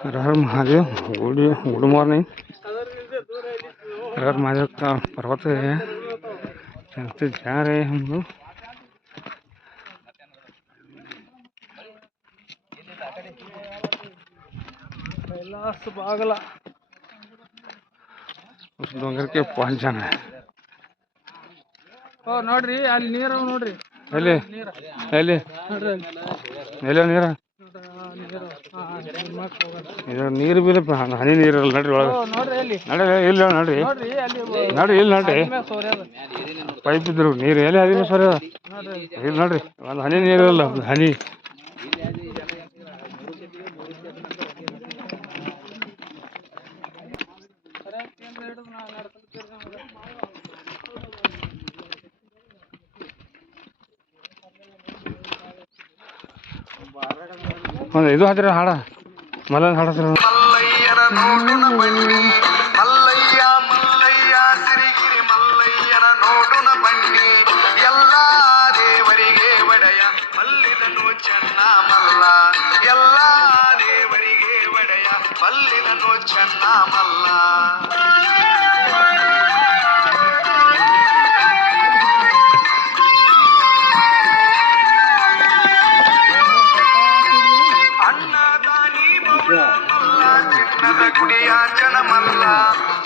हर Har Mahadev. Good morning. Har Har Mahadev का पर्वत है, चलते जा रहे हैं हम लोग। कैलाश बागला उस डोंगर के पास जाना है। ನೋಡ್ರಿ ಅಲ್ಲಿ ನೀರು ನೋಡ್ರಿ, ಎಲ್ಲಿ ಎಲ್ಲಿ ಎಲ್ಲ ನೀರ ಇದು ನೀರು ಬೀಳಪ್ಪ, ಹನಿ ನೀರಲ್ಲ ನಡ್ರಿ ಒಳಗೆ ನಡ್ರಿ, ಇಲ್ಲ ನಡ್ರಿ ನಡ್ರಿ, ಇಲ್ಲಿ ನಡ್ರಿ ಪೈಪ್ ಇದ್ರು ನೀರು ಎಲ್ಲಿ ಹದಿನ ಸರ್ ಇಲ್ಲಿ ನೋಡ್ರಿ, ಒಂದು ಹನಿ ನೀರಲ್ಲ, ಒಂದು ಹನಿ. ಒಂದು ಇದು ಹಾಡ್ರಿ ಹಾಡ, ಮಲ್ಲನ ಹಾಡಸ್ರ ಮಲ್ಲಯ್ಯನ ನೋಡುನ ಬನ್ನಿ, ಮಲ್ಲಯ್ಯ ಮಲ್ಲಯ್ಯ ಸಿರಿಗಿರಿ ಮಲ್ಲಯ್ಯನ ನೋಡುನ ಬನ್ನಿ, ಎಲ್ಲ ದೇವರಿಗೆ ಒಡೆಯ ಮಲ್ಲಿದನು ಚೆನ್ನ ಮಲ್ಲ, ಎಲ್ಲ ದೇವರಿಗೆ ಒಡೆಯ ಮಲ್ಲಿದನು ಚೆನ್ನ ಮಲ್ಲ. ಚಿನ್ನದ ಗುಡಿಯ ಜನಮಲ್ಲ,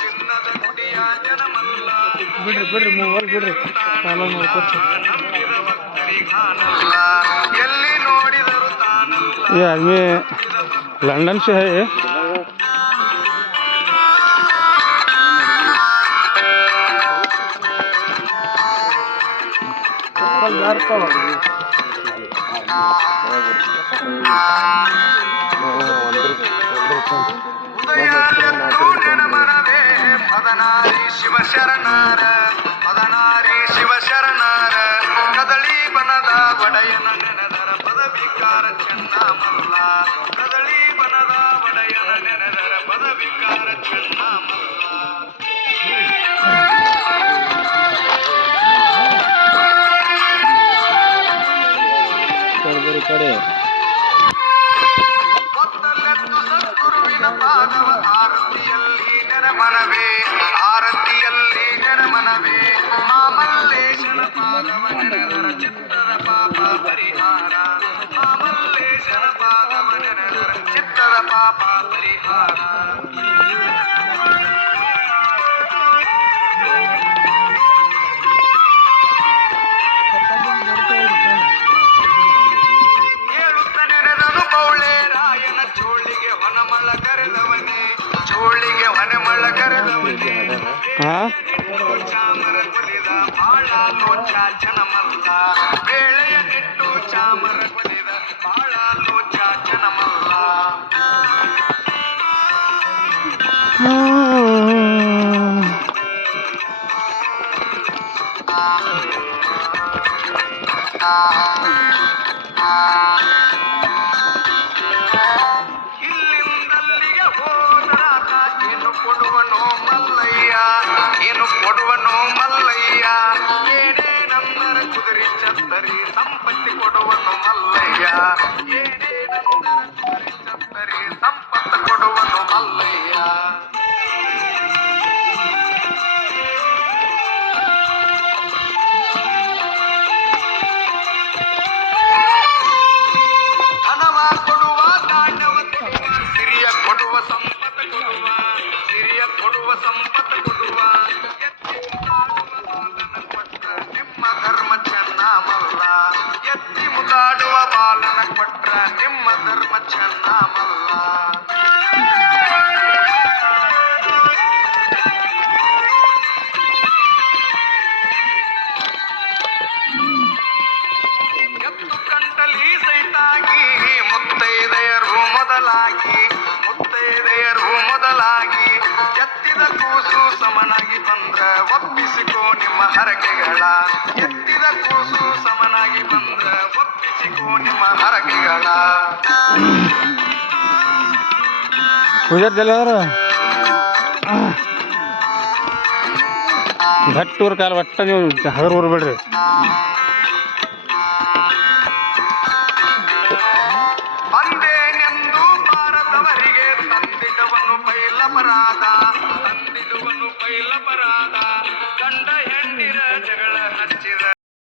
ಚಿನ್ನದ ಗುಡಿಯ ಜನಮಲ್ಲ, ಬಿಡ್ರಿ ಬಿಡ್ರಿ ಮೂವರ್ ಬಿಡ್ರಿ, ನಂಬಿದ ಭಕ್ತರಿಗಾನಲ್ಲ, ಎಲ್ಲಿ ನೋಡಿದರು ತಾನಲ್ಲ. ये आदमी लंदन से है। ನೆನಮನವೇ ಪದನಾರಿ ಶಿವಶರಣರ, ಪದನಾರಿ ಶಿವಶರಣರ, ಕದಳಿ ಬನದ ಒಡೆಯನ ನೆನೆದರ ಪದವಿಕಾರ ಚೆನ್ನ ಮಲ್ಲ, ಕದಳಿ ಬನದ ಒಡೆಯನ ನೆನೆದರ ಪದವಿಕಾರ ಚೆನ್ನ ಮಲ್ಲ. ಒತ್ತಲೆತ್ತು ಸದ್ಗುರುವಿನ ಪಾದವ ಆರತಿಯಲ್ಲಿ ನೆನಮನವೇ, ಆರತಿಯಲ್ಲಿ ನೆನಮನವೇ, ಮಾಮಲ್ಲೇಶನ ಪಾದವ ನೆನೆದರ ಚಿತ್ತದ ಪಾಪ ಪರಿಹಾರ, ಮಾಮಲ್ಲೇಶನ ಪಾದವ ನೆನೆದರ ಚಿತ್ತದ ಪಾಪ ಪರಿಹಾರ. ಚೋಳಿಗೆ ಹೊನಮಳ ಕರೆದವನೇ, ಚಾಮರ ಕೊಲಿದ ಬಾಳ ಲೋಚ ಜನಮಲ್ಲ, ಬೇಳೆಯ ನಿಟ್ಟು ಚಾಮರ ಕೊಲಿದ ಬಾಳ ಲೋಚ ಜನಮಲ್ಲ. ಇಲ್ಲಿಂದಲ್ಲಿಗೆ ಹೋದರಾತ ಏನು ಕೊಡುವನೋ ಮಲ್ಲಯ್ಯ, ಏನು ಕೊಡುವನೋ ಮಲ್ಲಯ್ಯ, ಏನೇ ನಂದರ ಕುದುರೆ ಚತ್ತರಿ ಸಂಪತ್ತಿ ಕೊಡುವನು ಮಲ್ಲಯ್ಯ, ಏನೇ ನಂದರ ಕುದುರೆ ಚತ್ತರಿ ಸಂಪತ್ತು ಕೊಡುವನು ಮಲ್ಲಯ್ಯ. ಧನವ ಕೊಡುವ, ಧಾನ್ಯವ ಕೊಡುವ, ಸಿರಿಯ ಕೊಡುವ, ಸಂಪತ್ತ ಕೊಡುವ, ಸಿರಿಯ ಕೊಡುವ, ಸಂಪತ್ತ ಕೊಡುವ, ಎತ್ತಿ ಮುಗಾಡುವ ಬಾಲನ ಕೊಟ್ಟ ನಿಮ್ಮ ಧರ್ಮ ಚೆನ್ನ ಮಲ್ಲ, ಎತ್ತಿ ಮುಗಾಡುವ ಬಾಲನ ಕೊಟ್ಟ ನಿಮ್ಮ ಧರ್ಮ ಚೆನ್ನ ಮಲ್ಲ. ಎತ್ತು ಕಂಡಲಿ ಸೈತಾಗಿ ಮುತ್ತೈದೆಯರು ಮೊದಲಾಗಿ, ಮುತ್ತೈದೆಯರು ಮೊದಲಾಗಿ, ಎತ್ತಿದ ಕೂಸು ಸಮನಾಗಿ ಬಂದ್ರ ಒಪ್ಪಿಸಿಕೋ ನಿಮ್ಮ ಹರಕೆಗಳ, ಎತ್ತಿದ ಕೂಸು ಸಮನಾಗಿ ಬಂದ್ರ ಒಪ್ಪಿಸಿಕೋ ನಿಮ್ಮ ಹರಕೆಗಳ. ಭಟ್ಟೂರ್ ಕಾಲ ಒಟ್ಟ ನೀವು ಹಗರ್ ಊರ್ ಬಿಡ್ರಿ.